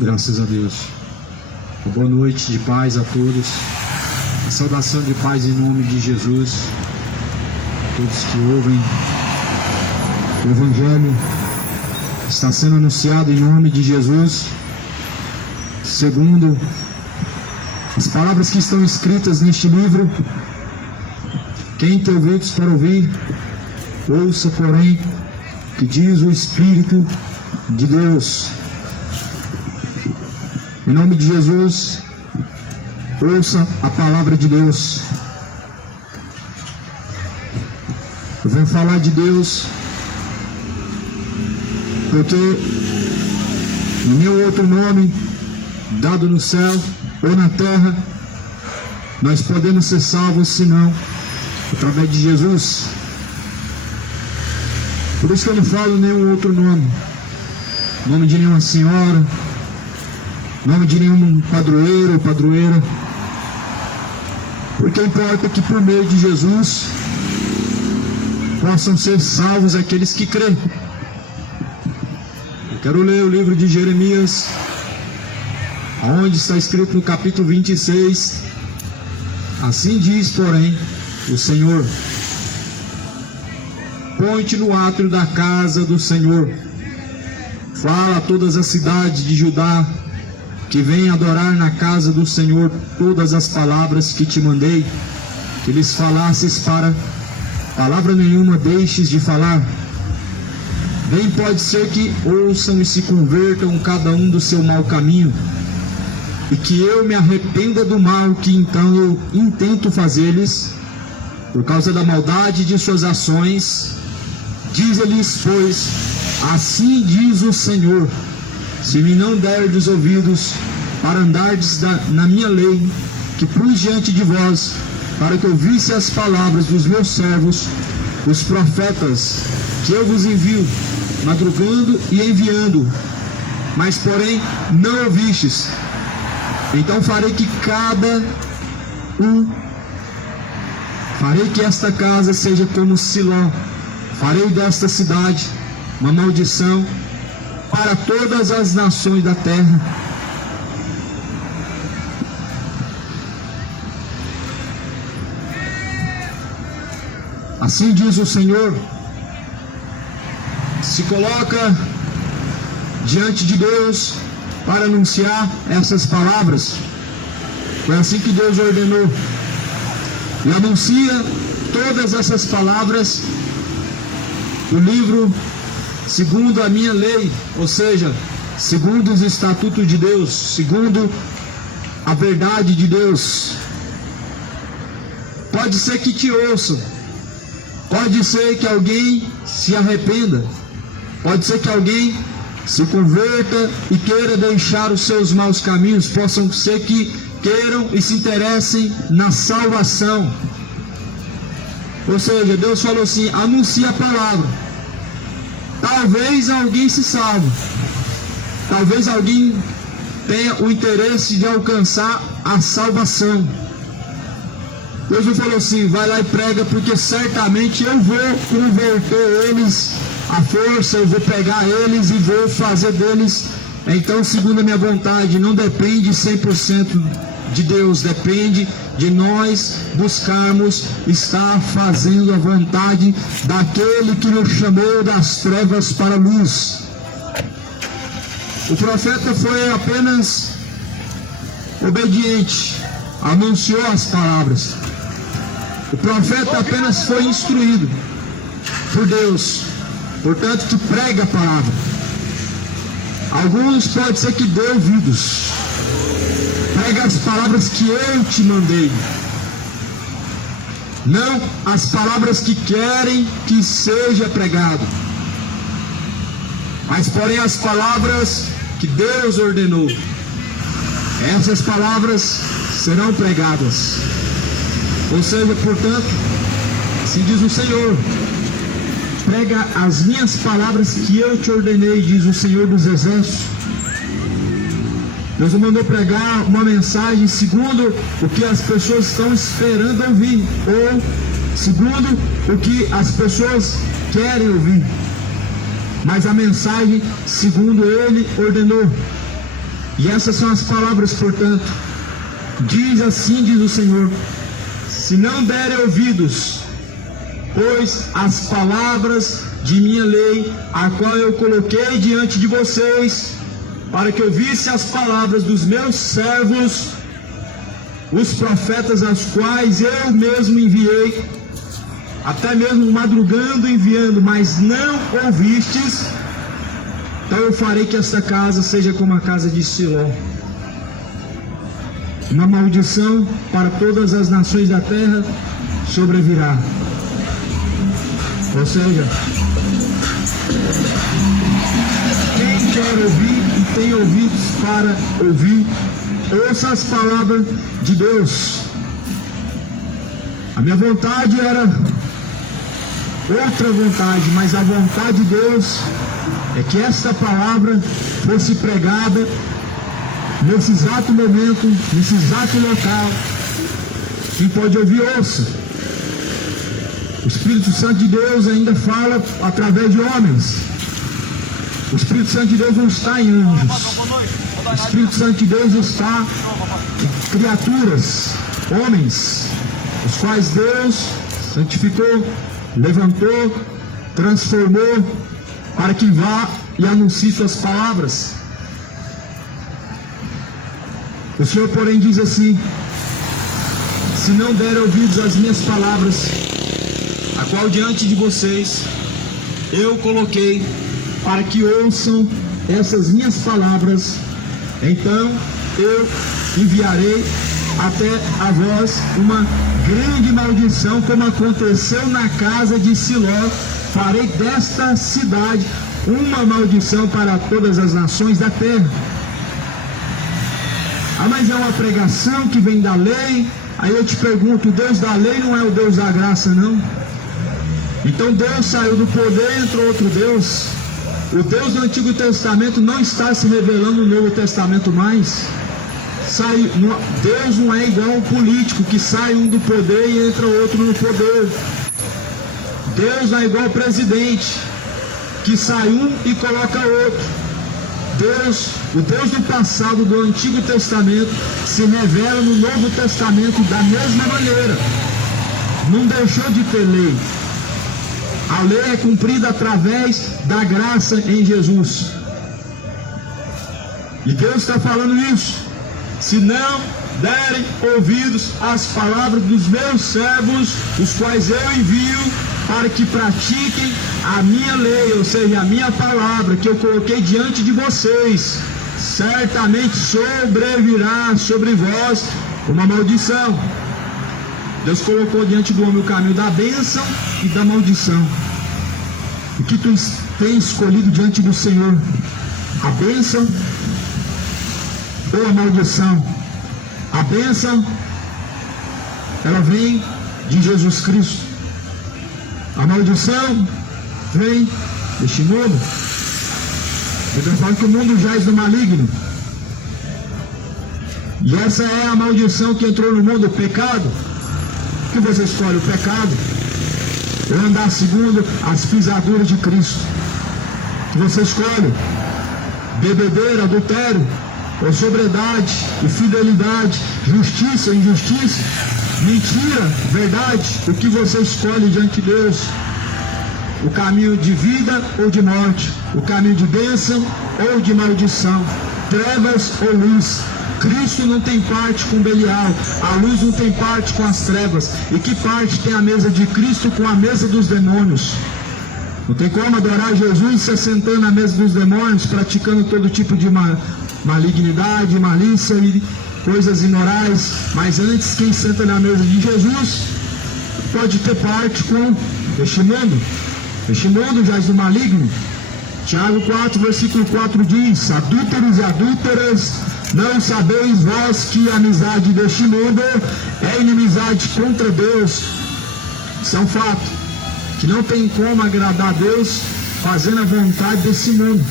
Graças a Deus. Boa noite de paz a todos. A saudação de paz em nome de Jesus. Todos que ouvem o Evangelho está sendo anunciado em nome de Jesus, segundo as palavras que estão escritas neste livro. Quem tem ouvidos para ouvir, ouça, porém, que diz o Espírito de Deus. Em nome de Jesus, ouça a palavra de Deus. Eu venho falar de Deus porque nenhum outro nome dado no céu ou na terra nós podemos ser salvos senão através de Jesus. Por isso que eu não falo nenhum outro nome, nome de nenhuma senhora, nome de nenhum padroeiro ou padroeira, porque importa que por meio de Jesus possam ser salvos aqueles que creem. Eu quero ler o livro de Jeremias, onde está escrito no capítulo 26, assim diz, porém, o Senhor: põe-te no átrio da casa do Senhor, fala a todas as cidades de Judá que venham adorar na casa do Senhor todas as palavras que te mandei, que lhes falasses, para palavra nenhuma deixes de falar. Bem pode ser que ouçam e se convertam cada um do seu mau caminho, e que eu me arrependa do mal que então eu intento fazer-lhes, por causa da maldade de suas ações. Diz-lhes, pois, assim diz o Senhor: se me não derdes ouvidos para andardes na minha lei, que pus diante de vós, para que ouvisse as palavras dos meus servos, os profetas, que eu vos envio, madrugando e enviando, mas porém não ouvistes, então farei que esta casa seja como Siló, farei desta cidade uma maldição para todas as nações da terra. Assim diz o Senhor. Se coloca diante de Deus para anunciar essas palavras. Foi assim que Deus ordenou. E anuncia todas essas palavras do livro segundo a minha lei, ou seja, segundo os estatutos de Deus, segundo a verdade de Deus. Pode ser que te ouçam, pode ser que alguém se arrependa, pode ser que alguém se converta e queira deixar os seus maus caminhos, possam ser que queiram e se interessem na salvação. Ou seja, Deus falou assim: anuncia a palavra. Talvez alguém se salve, talvez alguém tenha o interesse de alcançar a salvação. Deus não falou assim: vai lá e prega, porque certamente eu vou converter eles à força, eu vou pegar eles e vou fazer deles. Então, segundo a minha vontade, não depende 100% de Deus, depende de nós buscarmos estar fazendo a vontade daquele que nos chamou das trevas para a luz. O profeta foi apenas obediente, anunciou as palavras. O profeta apenas foi instruído por Deus, portanto que prega a palavra. Alguns pode ser que dê ouvidos. Prega as palavras que eu te mandei, não as palavras que querem que seja pregado, mas porém as palavras que Deus ordenou. Essas palavras serão pregadas. Ou seja, portanto, assim diz o Senhor: prega as minhas palavras que eu te ordenei, diz o Senhor dos Exércitos. Deus mandou pregar uma mensagem segundo o que as pessoas estão esperando ouvir, ou segundo o que as pessoas querem ouvir, mas a mensagem segundo Ele ordenou. E essas são as palavras, portanto. Diz o Senhor: se não derem ouvidos, pois as palavras de minha lei, a qual eu coloquei diante de vocês, para que ouvisse as palavras dos meus servos, os profetas, aos quais eu mesmo enviei, até mesmo madrugando enviando, mas não ouvistes, então eu farei que esta casa seja como a casa de Siló, uma maldição para todas as nações da terra sobrevirá. Ou seja, quem quer ouvir e tem ouvidos para ouvir, ouça as palavras de Deus. A minha vontade era outra vontade, mas a vontade de Deus é que esta palavra fosse pregada nesse exato momento, nesse exato local. Quem pode ouvir, ouça. O Espírito Santo de Deus ainda fala através de homens. O Espírito Santo de Deus não está em anjos. O Espírito Santo de Deus está em criaturas, homens, os quais Deus santificou, levantou, transformou, para que vá e anuncie suas palavras. O Senhor, porém, diz assim: se não der ouvidos às minhas palavras, a qual diante de vocês eu coloquei, para que ouçam essas minhas palavras, então eu enviarei até a vós uma grande maldição, como aconteceu na casa de Siló. Farei desta cidade uma maldição para todas as nações da terra. Ah, mas é uma pregação que vem da lei. Aí eu te pergunto, o Deus da lei não é o Deus da graça, não? Então Deus saiu do poder e entrou outro Deus. O Deus do Antigo Testamento não está se revelando no Novo Testamento mais. Deus não é igual um político que sai um do poder e entra outro no poder. Deus não é igual ao presidente que sai um e coloca outro. O Deus do passado, do Antigo Testamento, se revela no Novo Testamento da mesma maneira. Não deixou de ter lei. A lei é cumprida através da graça em Jesus. E Deus está falando isso. Se não derem ouvidos às palavras dos meus servos, os quais eu envio, para que pratiquem a minha lei, ou seja, a minha palavra, que eu coloquei diante de vocês, certamente sobrevirá sobre vós uma maldição. Deus colocou diante do homem o caminho da bênção e da maldição. O que tu tens escolhido diante do Senhor? A bênção ou a maldição? A bênção, ela vem de Jesus Cristo. A maldição vem deste mundo. Eu falo que o mundo jaz no maligno. E essa é a maldição que entrou no mundo, o pecado. O que você escolhe? O pecado ou andar segundo as pisaduras de Cristo? O que você escolhe? Bebedeira, adultério, ou sobriedade, infidelidade, justiça, injustiça, mentira, verdade? O que você escolhe diante de Deus? O caminho de vida ou de morte? O caminho de bênção ou de maldição? Trevas ou luz? Cristo não tem parte com Belial, a luz não tem parte com as trevas. E que parte tem a mesa de Cristo com a mesa dos demônios? Não tem como adorar Jesus se sentando na mesa dos demônios, praticando todo tipo de malignidade, malícia e coisas imorais. Mas antes, quem senta na mesa de Jesus pode ter parte com este mundo. Este mundo jaz do maligno. Tiago 4, versículo 4 diz: adúlteros e adúlteras, não sabeis vós que a amizade deste mundo é inimizade contra Deus? Isso é um fato, que não tem como agradar a Deus fazendo a vontade desse mundo.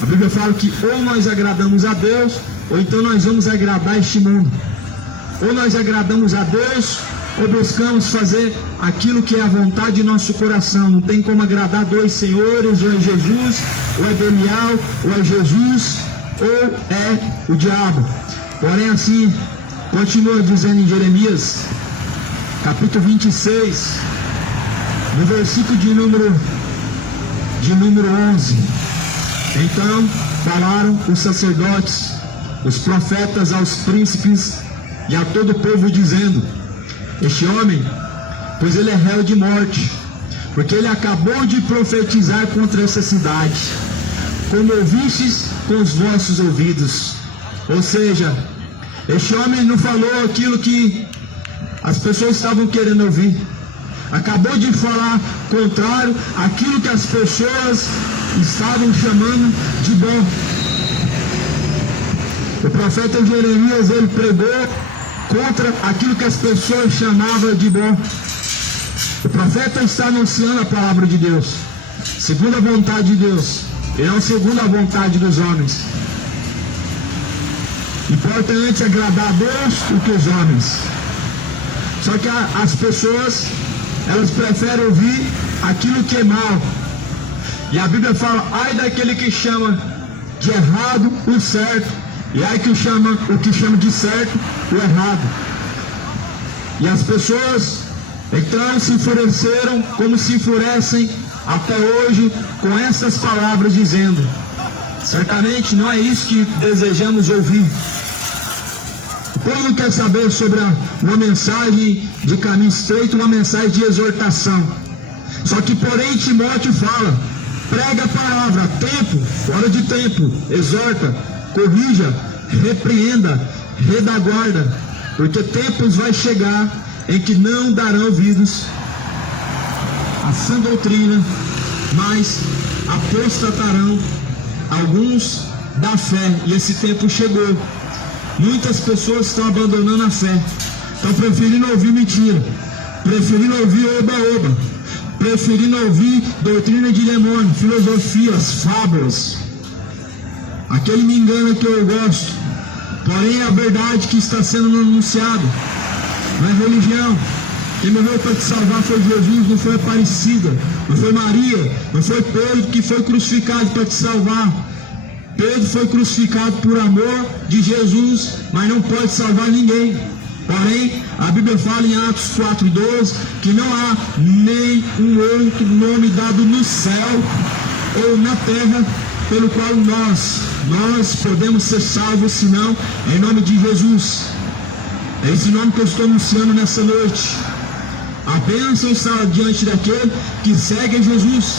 A Bíblia fala que ou nós agradamos a Deus, ou então nós vamos agradar este mundo. Ou nós agradamos a Deus, ou buscamos fazer aquilo que é a vontade de nosso coração. Não tem como agradar dois senhores, ou é Jesus, ou é Belial, ou é Jesus. ou é o diabo. Porém assim, continua dizendo em Jeremias, capítulo 26, no versículo de número 11. Então falaram os sacerdotes, os profetas aos príncipes e a todo o povo, dizendo: este homem, pois ele é réu de morte, porque ele acabou de profetizar contra essa cidade, como ouvistes com os vossos ouvidos. Ou seja, este homem não falou aquilo que as pessoas estavam querendo ouvir. Acabou de falar contrário àquilo que as pessoas estavam chamando de bom. O profeta Jeremias, ele pregou contra aquilo que as pessoas chamavam de bom. O profeta está anunciando a palavra de Deus, segundo a vontade de Deus, e não segundo a vontade dos homens. Importa antes agradar a Deus do que os homens. Só que as pessoas, elas preferem ouvir aquilo que é mal. E a Bíblia fala: ai daquele que chama de errado o certo, e ai que chama o que chama de certo o errado. E as pessoas então se enfureceram como se enfurecem até hoje com essas palavras, dizendo: certamente não é isso que desejamos ouvir. O povo quer saber sobre uma mensagem de caminho estreito, uma mensagem de exortação. Só que porém Timóteo fala: prega a palavra, tempo, fora de tempo, exorta, corrija, repreenda, redaguarda, porque tempos vai chegar em que não darão ouvidos à sã doutrina, mas apostatarão alguns da fé. E esse tempo chegou. Muitas pessoas estão abandonando a fé, estão preferindo ouvir mentira, preferindo ouvir oba-oba, preferindo ouvir doutrina de demônio, filosofias, fábulas. Aquele me engana que eu gosto, porém é a verdade que está sendo anunciada. Não é religião. Quem morreu para te salvar foi Jesus, não foi Aparecida, não foi Maria, não foi Pedro que foi crucificado para te salvar. Pedro foi crucificado por amor de Jesus, mas não pode salvar ninguém. Porém, a Bíblia fala em Atos 4:12 que não há nenhum outro nome dado no céu ou na terra pelo qual nós podemos ser salvos, senão em nome de Jesus. É esse nome que eu estou anunciando nessa noite. A bênção está diante daquele que segue a Jesus,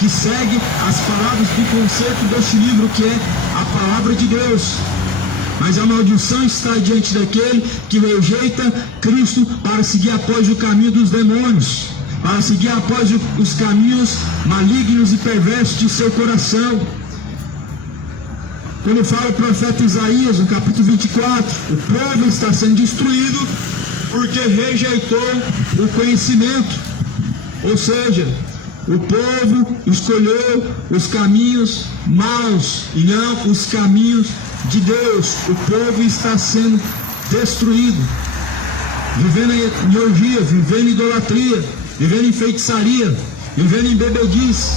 que segue as palavras do conceito deste livro, que é a palavra de Deus. Mas a maldição está diante daquele que rejeita Cristo para seguir após o caminho dos demônios, para seguir após os caminhos malignos e perversos de seu coração. Quando fala o profeta Isaías, no capítulo 24, o povo está sendo destruído porque rejeitou o conhecimento. Ou seja, o povo escolheu os caminhos maus e não os caminhos de Deus. O povo está sendo destruído, vivendo em orgia, vivendo em idolatria, vivendo em feitiçaria, vivendo em bebedice,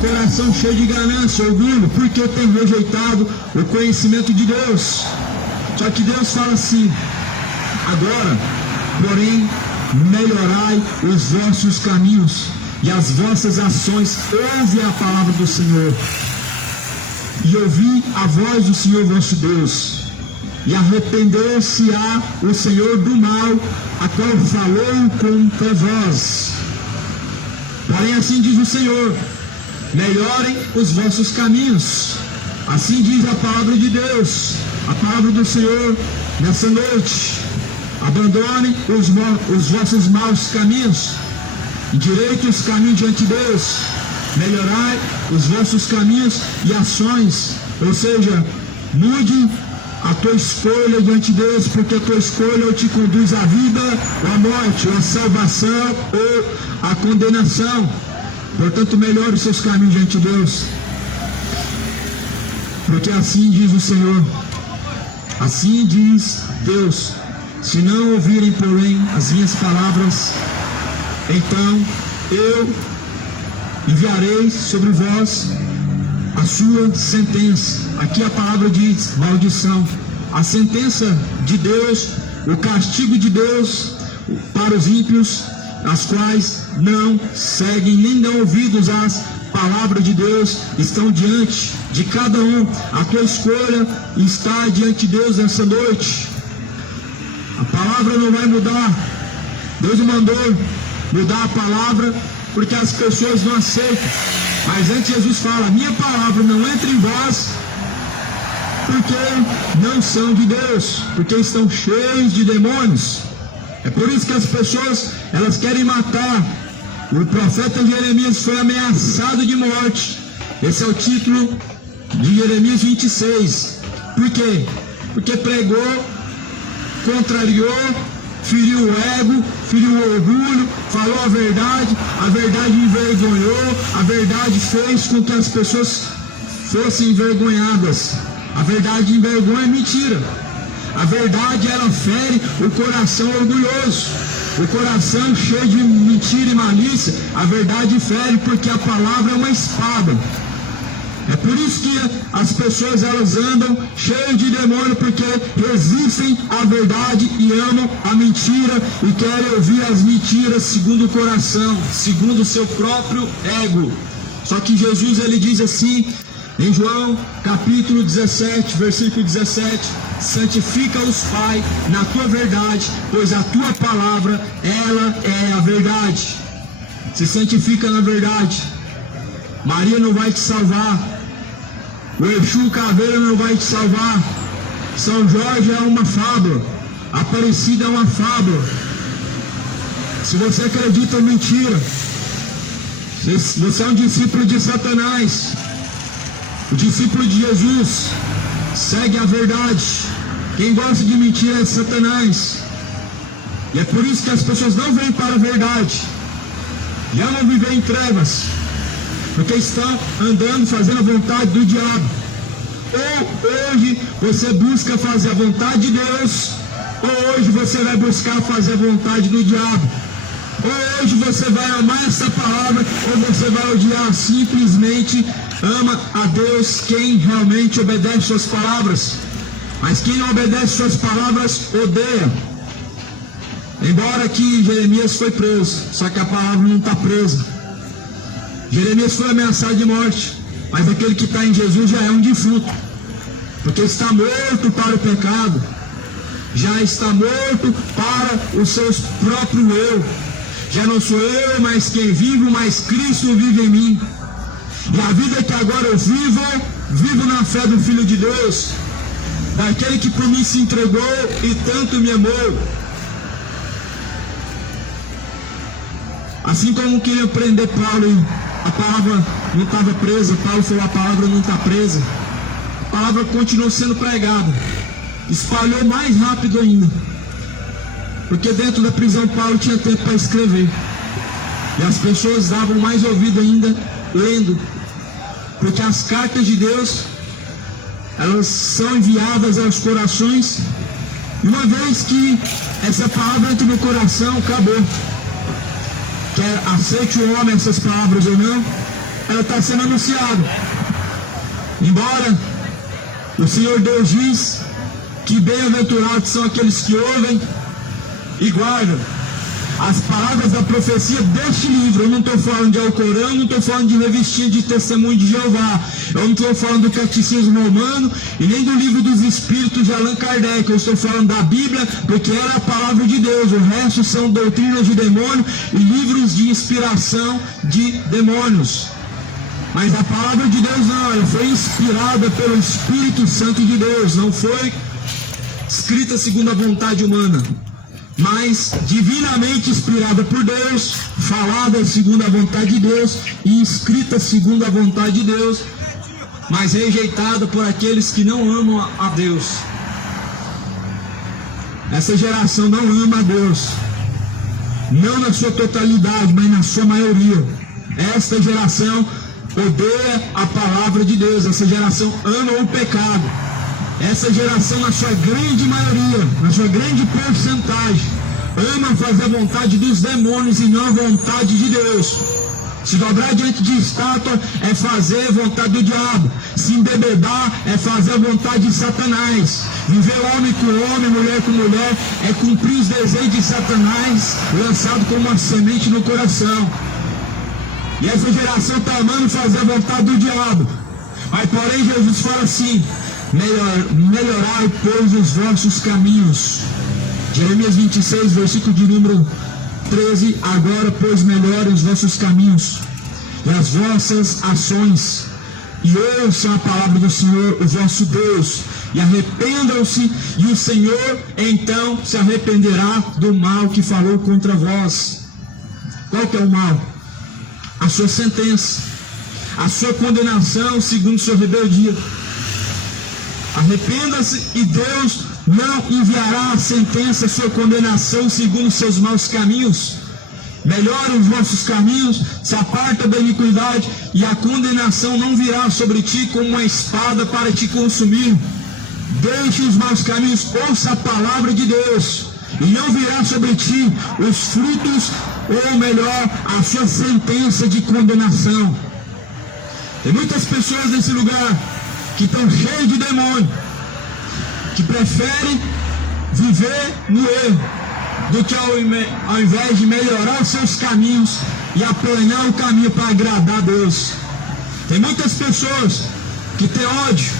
coração cheio de ganância, orgulho, porque tem rejeitado o conhecimento de Deus. Só que Deus fala assim: agora, porém, melhorai os vossos caminhos e as vossas ações. Ouve a palavra do Senhor e ouvi a voz do Senhor vosso Deus, e arrepender-se-á o Senhor do mal a qual falou contra vós. Porém assim diz o Senhor: melhorem os vossos caminhos. Assim diz a palavra de Deus, a palavra do Senhor nessa noite. Abandonem os vossos maus caminhos, endireitem os caminhos diante de Deus, melhorai os vossos caminhos e ações. Ou seja, mude a tua escolha diante de Deus, porque a tua escolha ou te conduz à vida ou à morte, ou à salvação ou à condenação. Portanto, melhore os seus caminhos diante de Deus, porque assim diz o Senhor, assim diz Deus: se não ouvirem, porém, as minhas palavras, então eu enviarei sobre vós a sua sentença. Aqui a palavra diz maldição. A sentença de Deus, o castigo de Deus para os ímpios, as quais não seguem nem dão ouvidos às palavras de Deus, estão diante de cada um. A tua escolha está diante de Deus nessa noite. A palavra não vai mudar. Deus mandou mudar a palavra porque as pessoas não aceitam. Mas antes Jesus fala: minha palavra não entra em vós, porque não são de Deus, porque estão cheios de demônios. É por isso que as pessoas, elas querem matar. O profeta Jeremias foi ameaçado de morte. Esse é o título de Jeremias 26. Por quê? Porque pregou, contrariou, feriu o ego, feriu o orgulho, falou a verdade envergonhou, a verdade fez com que as pessoas fossem envergonhadas. A verdade envergonha é mentira. A verdade, ela fere o coração orgulhoso, o coração cheio de mentira e malícia. A verdade fere porque a palavra é uma espada. É por isso que as pessoas, elas andam cheias de demônio, porque resistem à verdade e amam a mentira e querem ouvir as mentiras segundo o coração, segundo o seu próprio ego. Só que Jesus, ele diz assim em João capítulo 17, versículo 17: santifica-os, Pai, na tua verdade, pois a tua palavra, ela é a verdade. Se santifica na verdade. Maria não vai te salvar, o Exu Caveira não vai te salvar, São Jorge é uma fábula, Aparecida é uma fábula. Se você acredita em mentira, você é um discípulo de Satanás. O discípulo de Jesus segue a verdade. Quem gosta de mentira é Satanás. E é por isso que as pessoas não vêm para a verdade, e amam viver em trevas, porque estão andando fazendo a vontade do diabo. Ou hoje você busca fazer a vontade de Deus, ou hoje você vai buscar fazer a vontade do diabo. Ou hoje você vai amar essa palavra, ou você vai odiar. Simplesmente ama a Deus quem realmente obedece suas palavras. Mas quem não obedece suas palavras, odeia. Embora que Jeremias foi preso, só que a palavra não está presa. Jeremias foi ameaçado de morte, mas aquele que está em Jesus já é um defunto, porque está morto para o pecado, já está morto para os seus próprios eu. Já não sou eu, mas quem vive, mas Cristo vive em mim. E a vida que agora eu vivo na fé do Filho de Deus, daquele que por mim se entregou e tanto me amou. Assim como queria prender Paulo, a palavra não estava presa, Paulo falou: a palavra não está presa. A palavra continuou sendo pregada, espalhou mais rápido ainda, porque dentro da prisão Paulo tinha tempo para escrever, e as pessoas davam mais ouvido ainda lendo, porque as cartas de Deus, elas são enviadas aos corações, e uma vez que essa palavra entra no coração, acabou. Quer aceite o homem essas palavras ou não, ela está sendo anunciada. Embora o Senhor Deus diz que bem-aventurados são aqueles que ouvem e guardam as palavras da profecia deste livro. Eu não estou falando de Alcorão, não estou falando de revistinha de testemunho de Jeová, eu não estou falando do catecismo romano e nem do livro dos Espíritos de Allan Kardec. Eu estou falando da Bíblia, porque ela é a palavra de Deus. O resto são doutrinas de demônio e livros de inspiração de demônios. Mas a palavra de Deus não, ela foi inspirada pelo Espírito Santo de Deus, não foi escrita segundo a vontade humana, mas divinamente inspirada por Deus, falada segundo a vontade de Deus e escrita segundo a vontade de Deus, mas rejeitada por aqueles que não amam a Deus. Essa geração não ama a Deus, não na sua totalidade, mas na sua maioria. Esta geração odeia a palavra de Deus, essa geração ama o pecado. Essa geração, na sua grande maioria, na sua grande porcentagem, ama fazer a vontade dos demônios e não a vontade de Deus. Se dobrar diante de estátua é fazer a vontade do diabo. Se embebedar é fazer a vontade de Satanás. Viver homem com homem, mulher com mulher, é cumprir os desejos de Satanás, lançado como uma semente no coração. E essa geração está amando fazer a vontade do diabo. Mas porém Jesus fala assim: melhorai, pois, os vossos caminhos. Jeremias 26, versículo de número 13: agora, pois, melhorem os vossos caminhos e as vossas ações, e ouçam a palavra do Senhor, o vosso Deus, e arrependam-se, e o Senhor então se arrependerá do mal que falou contra vós. Qual que é o mal? A sua sentença, a sua condenação segundo sua rebeldia. Arrependa-se e Deus não enviará a sentença, a sua condenação segundo seus maus caminhos. Melhore os vossos caminhos, se aparta da iniquidade, e a condenação não virá sobre ti como uma espada para te consumir. Deixe os maus caminhos, ouça a palavra de Deus, e não virá sobre ti os frutos, ou melhor, a sua sentença de condenação. Tem muitas pessoas nesse lugar que estão cheias de demônio, que preferem viver no erro, do que ao invés de melhorar os seus caminhos e aplanar o caminho para agradar a Deus. Tem muitas pessoas que têm ódio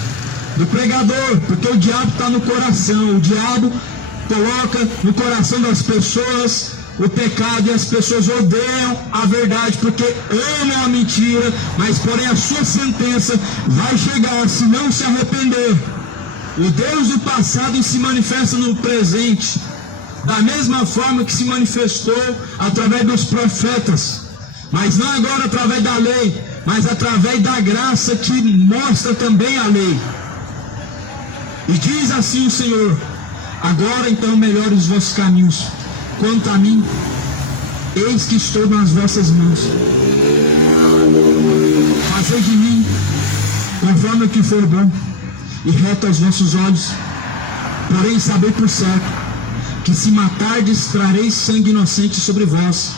do pregador, porque o diabo está no coração. O diabo coloca no coração das pessoas o pecado, e as pessoas odeiam a verdade porque amam a mentira, mas porém a sua sentença vai chegar se não se arrepender. O Deus do passado se manifesta no presente, da mesma forma que se manifestou através dos profetas, mas não agora através da lei, mas através da graça que mostra também a lei. E diz assim o Senhor: agora então melhore os vossos caminhos. Quanto a mim, eis que estou nas vossas mãos. Fazei de mim conforme o que for bom e reto aos vossos olhos. Porém sabei por certo que se matardes, trareis sangue inocente sobre vós,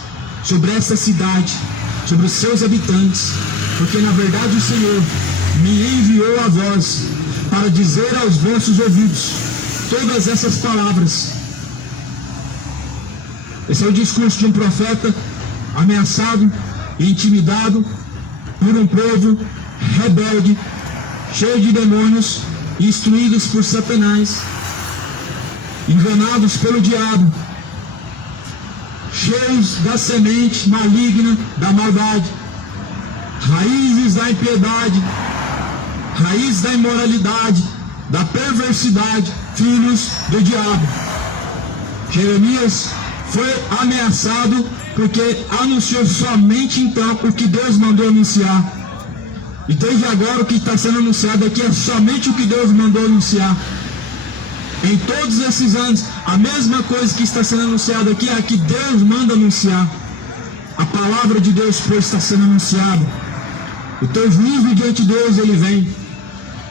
sobre esta cidade, sobre os seus habitantes, porque na verdade o Senhor me enviou a vós para dizer aos vossos ouvidos todas essas palavras. Esse é o discurso de um profeta ameaçado e intimidado por um povo rebelde, cheio de demônios, instruídos por Satanás, enganados pelo diabo, cheios da semente maligna da maldade, raízes da impiedade, raízes da imoralidade, da perversidade, filhos do diabo. Jeremias foi ameaçado porque anunciou somente então o que Deus mandou anunciar. E desde agora o que está sendo anunciado aqui é somente o que Deus mandou anunciar. Em todos esses anos, a mesma coisa que está sendo anunciada aqui é a que Deus manda anunciar. A palavra de Deus, pois, está sendo anunciada. O teu juízo diante de Deus, ele vem.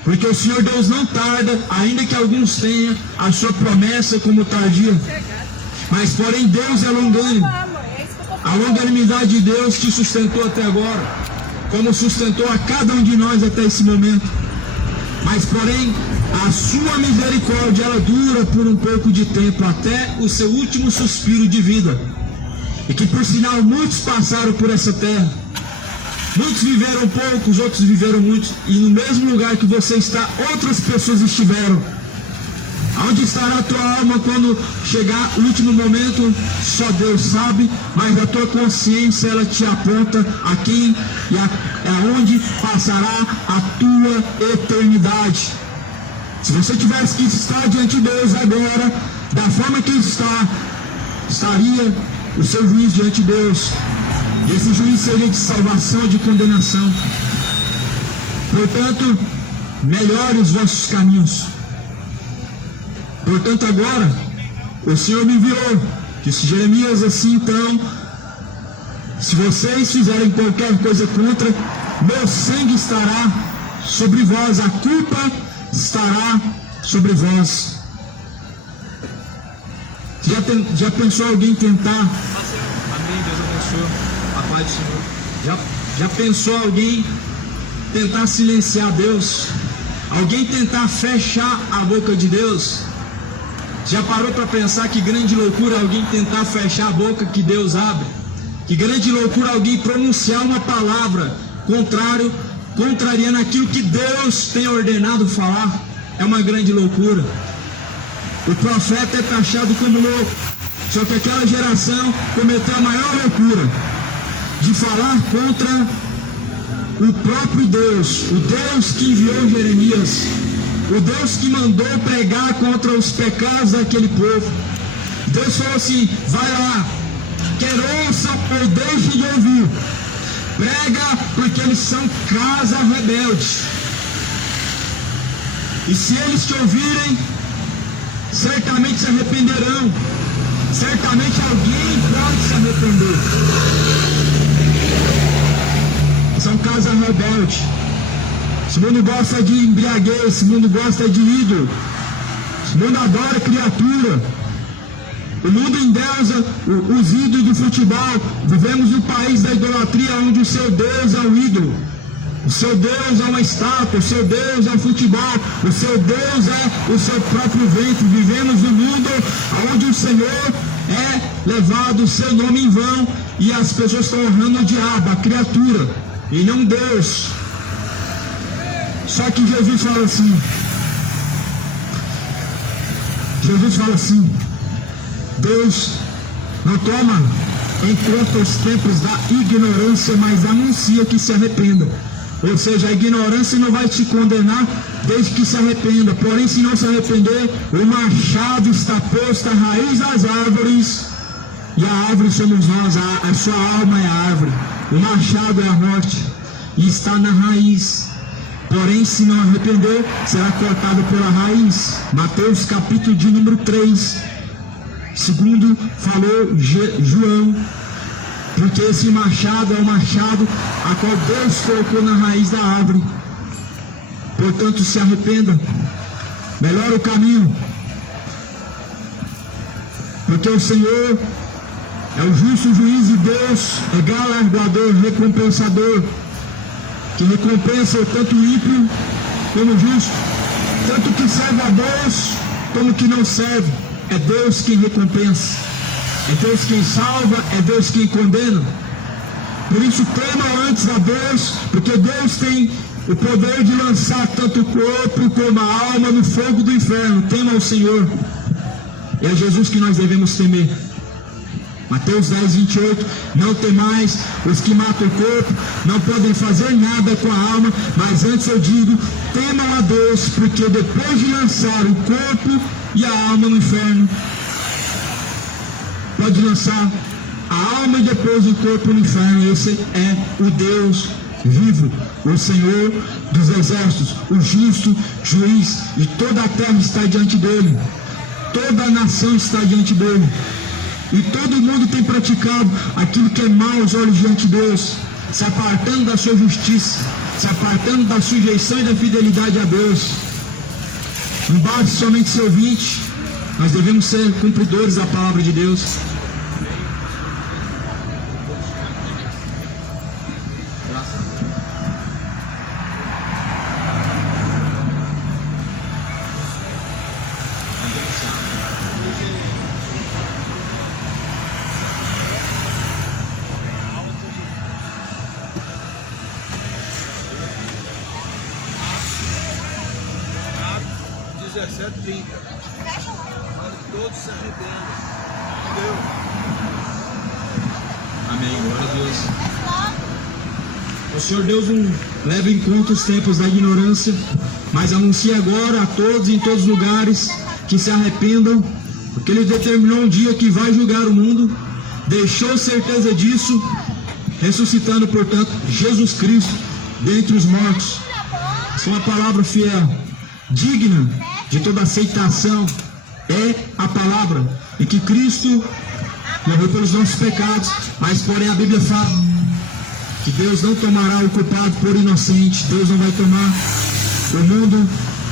Porque o Senhor Deus não tarda, ainda que alguns tenham a sua promessa como tardia. Mas porém Deus é longânimo. A longanimidade de Deus te sustentou até agora, como sustentou a cada um de nós até esse momento. Mas porém a sua misericórdia, ela dura por um pouco de tempo, até o seu último suspiro de vida. E que por sinal muitos passaram por essa terra. Muitos viveram poucos, outros viveram muitos. E no mesmo lugar que você está, outras pessoas estiveram. Onde estará a tua alma quando chegar o último momento? Só Deus sabe, mas a tua consciência, ela te aponta a quem e aonde passará a tua eternidade. Se você tivesse que estar diante de Deus agora, da forma que estaria o seu juízo diante de Deus. E esse juízo seria de salvação ou de condenação. Portanto, melhore os vossos caminhos. Portanto, agora, o Senhor me enviou, disse Jeremias assim, então, se vocês fizerem qualquer coisa contra, meu sangue estará sobre vós, a culpa estará sobre vós. Já pensou alguém tentar? Amém, Deus abençoe. A paz do Senhor. Já pensou alguém tentar silenciar Deus? Alguém tentar fechar a boca de Deus? Já parou para pensar que grande loucura alguém tentar fechar a boca que Deus abre? Que grande loucura alguém pronunciar uma palavra contrariando aquilo que Deus tem ordenado falar? É uma grande loucura. O profeta é taxado como louco. Só que aquela geração cometeu a maior loucura de falar contra o próprio Deus, o Deus que enviou Jeremias, o Deus que mandou pregar contra os pecados daquele povo. Deus falou assim: vai lá, quer ouça ou deixe de ouvir, prega, porque eles são casa rebelde. E se eles te ouvirem, certamente se arrependerão. Certamente alguém pode se arrepender. São casa rebelde. Esse mundo gosta de embriaguez, esse mundo gosta de ídolo, esse mundo adora criatura. O mundo endeusa os ídolos do futebol. Vivemos no país da idolatria, onde o seu Deus é um ídolo, o seu Deus é uma estátua, o seu Deus é o futebol, o seu Deus é o seu próprio ventre. Vivemos no mundo onde o Senhor é levado, o seu nome em vão, e as pessoas estão honrando o diabo, a criatura, e não Deus. Só que Jesus fala assim, Deus não toma em conta os tempos da ignorância, mas anuncia que se arrependa. Ou seja, a ignorância não vai te condenar desde que se arrependa. Porém, se não se arrepender, o machado está posto à raiz das árvores, e a árvore somos nós, a sua alma é a árvore. O machado é a morte, e está na raiz. Porém, se não arrepender, será cortado pela raiz. Mateus capítulo de número 3, segundo falou João, porque esse machado é o machado a qual Deus colocou na raiz da árvore. Portanto, se arrependa, melhora o caminho, porque o Senhor é o justo juiz, e Deus é galardoador, recompensador, que recompensa tanto o ímpio como o justo, tanto que serve a Deus como que não serve. É Deus quem recompensa, é Deus quem salva, é Deus quem condena. Por isso tema antes a Deus, porque Deus tem o poder de lançar tanto o corpo como a alma no fogo do inferno. Tema ao Senhor, e é Jesus que nós devemos temer. Mateus 10, 28, não temais os que matam o corpo, não podem fazer nada com a alma, mas antes eu digo, temam a Deus, porque depois de lançar o corpo e a alma no inferno, pode lançar a alma e depois o corpo no inferno. Esse é o Deus vivo, o Senhor dos exércitos, o justo juiz, e toda a terra está diante dele, toda a nação está diante dele. E todo mundo tem praticado aquilo que é mal aos olhos diante de Deus, se apartando da sua justiça, se apartando da sujeição e da fidelidade a Deus. Não basta somente ser ouvinte, nós devemos ser cumpridores da palavra de Deus. Todos se arrependam. Entendeu? Amém, glória a Deus. O Senhor Deus não leva em conta os tempos da ignorância, mas anuncia agora a todos em todos os lugares que se arrependam, porque Ele determinou um dia que vai julgar o mundo, deixou certeza disso, ressuscitando, portanto, Jesus Cristo dentre os mortos. Essa é uma palavra fiel, digna de toda aceitação. É a palavra, e que Cristo morreu pelos nossos pecados, mas porém a Bíblia fala que Deus não tomará o culpado por inocente. Deus não vai tomar o mundo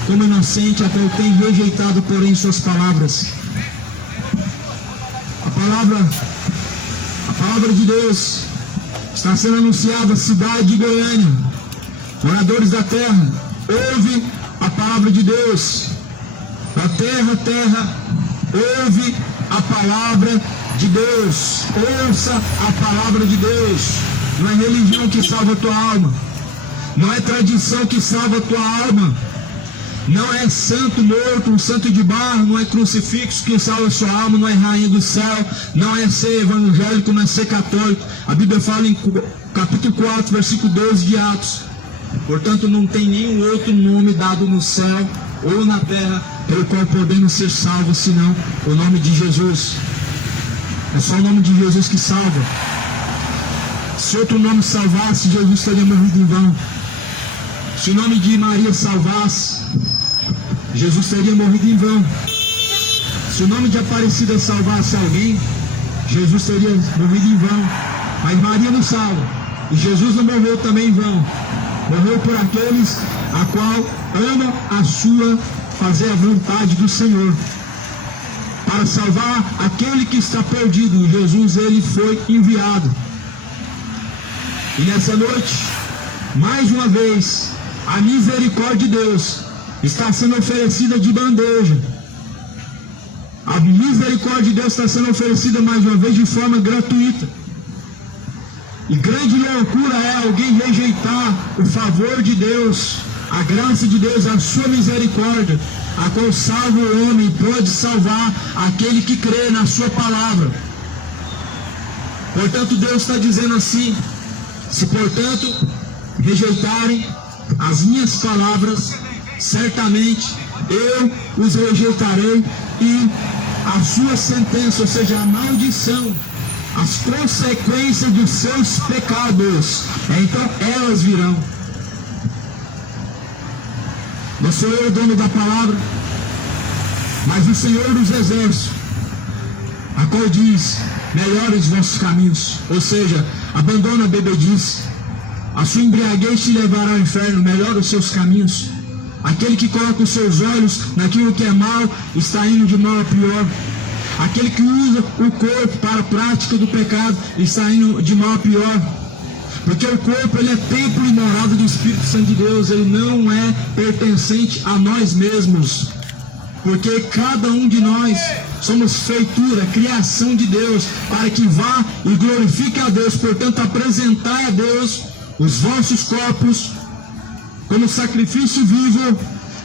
como inocente, até o tem rejeitado, porém, suas palavras. A palavra de Deus Está sendo anunciada a cidade de Goiânia. Moradores da terra, ouve a palavra de Deus. Da terra, terra, ouve a palavra de Deus. Ouça a palavra de Deus. Não é religião que salva a tua alma. Não é tradição que salva a tua alma. Não é santo morto, um santo de barro, não é crucifixo que salva a sua alma, não é rainha do céu, não é ser evangélico, não é ser católico. A Bíblia fala em capítulo 4, versículo 12 de Atos. Portanto, não tem nenhum outro nome dado no céu ou na terra pelo qual podemos ser salvos, senão o nome de Jesus. É só o nome de Jesus que salva. Se outro nome salvasse, Jesus teria morrido em vão. Se o nome de Maria salvasse, Jesus teria morrido em vão. Se o nome de Aparecida salvasse alguém, Jesus teria morrido em vão. Mas Maria não salva. E Jesus não morreu também em vão. Morreu por aqueles a qual ama a sua, fazer a vontade do Senhor. Para salvar aquele que está perdido, Jesus, ele foi enviado. E nessa noite, mais uma vez, a misericórdia de Deus está sendo oferecida de bandeja. A misericórdia de Deus está sendo oferecida mais uma vez de forma gratuita. E grande loucura é alguém rejeitar o favor de Deus, a graça de Deus, a sua misericórdia, a qual salva o homem, pode salvar aquele que crê na sua palavra. Portanto, Deus está dizendo assim: se portanto rejeitarem as minhas palavras, certamente eu os rejeitarei, e a sua sentença, ou seja, a maldição, as consequências dos seus pecados, então elas virão. Não sou eu o dono da palavra, mas o Senhor dos Exércitos, a qual diz: melhore os vossos caminhos, ou seja, abandona a bebedice, a sua embriaguez te levará ao inferno, melhora os seus caminhos. Aquele que coloca os seus olhos naquilo que é mal, está indo de mal a pior. Aquele que usa o corpo para a prática do pecado, está indo de mal a pior. Porque o corpo, ele é templo e morada do Espírito Santo de Deus, ele não é pertencente a nós mesmos. Porque cada um de nós somos feitura, criação de Deus, para que vá e glorifique a Deus. Portanto, apresentai a Deus os vossos corpos como sacrifício vivo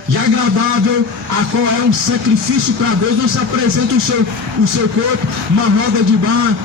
e agradável, a qual é um sacrifício para Deus. Não se apresenta o seu corpo uma roda de bar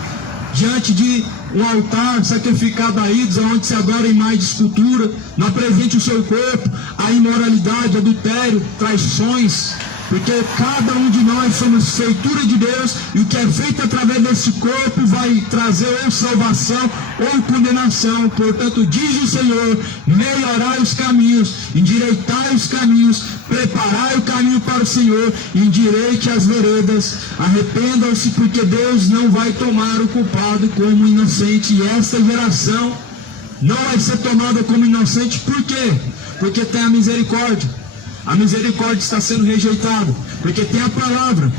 diante de um altar sacrificado a ídolos, onde se adora imagem de escultura. Não apresente o seu corpo a imoralidade, adultério, traições, porque cada um de nós somos feitura de Deus, e o que é feito através desse corpo vai trazer ou salvação ou condenação. Portanto, diz o Senhor: melhorai os caminhos, endireitai os caminhos, preparai o caminho para o Senhor, endireite as veredas, arrependam-se, porque Deus não vai tomar o culpado como inocente. E esta geração não vai ser tomada como inocente. Por quê? Porque tem a misericórdia. A misericórdia está sendo rejeitada, porque tem a palavra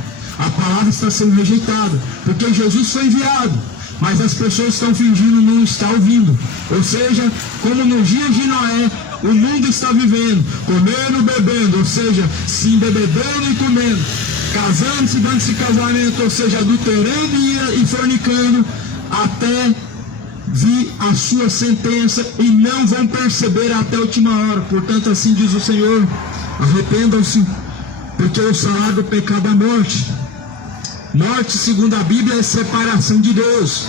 está sendo rejeitada, porque Jesus foi enviado, mas as pessoas estão fingindo não estar ouvindo. Ou seja, como nos dias de Noé, o mundo está vivendo, comendo, bebendo, ou seja, se embebedando e comendo, casando-se, dando-se casamento, ou seja, adulterando e fornicando, até vir a sua sentença, e não vão perceber até a última hora. Portanto, assim diz o Senhor: arrependam-se, porque o salário do pecado é morte. Morte, segundo a Bíblia, é separação de Deus.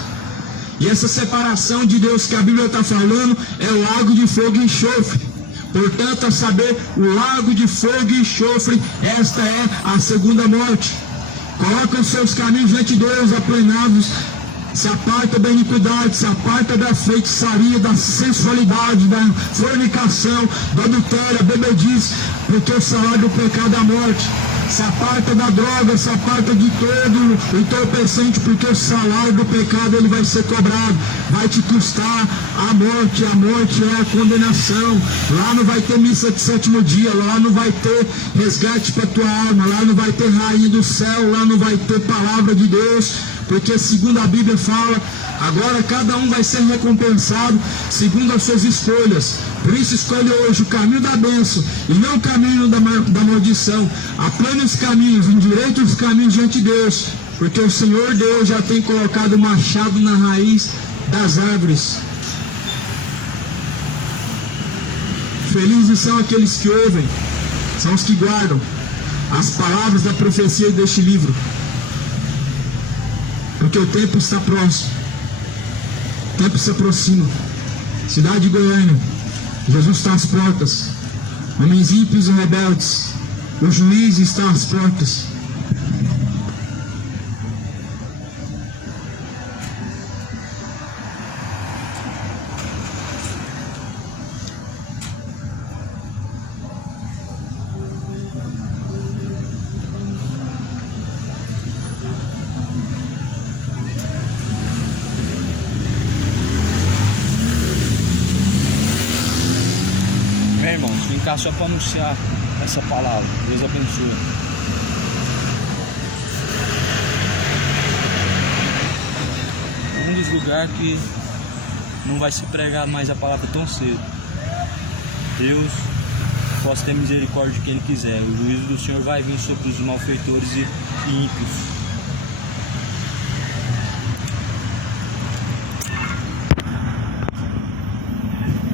E essa separação de Deus que a Bíblia está falando é o lago de fogo e enxofre. Portanto, a saber, o lago de fogo e enxofre, esta é a segunda morte. Coloca os seus caminhos diante de Deus, aplenados, se aparta da iniquidade, se aparta da feitiçaria, da sensualidade, da fornicação, do adultério, bebedice, porque o salário do pecado é a morte. Se aparta da droga, se aparta de todo o entorpecente, porque o salário do pecado ele vai ser cobrado. vai te custar a morte é a condenação. Lá não vai ter missa de sétimo dia, lá não vai ter resgate para tua alma, lá não vai ter rainha do céu, lá não vai ter palavra de Deus, porque segundo a Bíblia fala, agora cada um vai ser recompensado segundo as suas escolhas. Por isso escolhe hoje o caminho da bênção e não o caminho da maldição. Aplane os caminhos, endireite os caminhos diante de Deus, porque o Senhor Deus já tem colocado o machado na raiz das árvores. Felizes são aqueles que ouvem, são os que guardam as palavras da profecia deste livro, porque o tempo está próximo, o tempo se aproxima. Cidade de Goiânia, Jesus está às portas. Homens ímpios e rebeldes, o juiz está às portas. Irmãos, vem cá só para anunciar essa palavra. Deus abençoe. Um dos lugares que não vai se pregar mais a palavra tão cedo. Deus possa ter misericórdia de quem Ele quiser. O juízo do Senhor vai vir sobre os malfeitores e ímpios.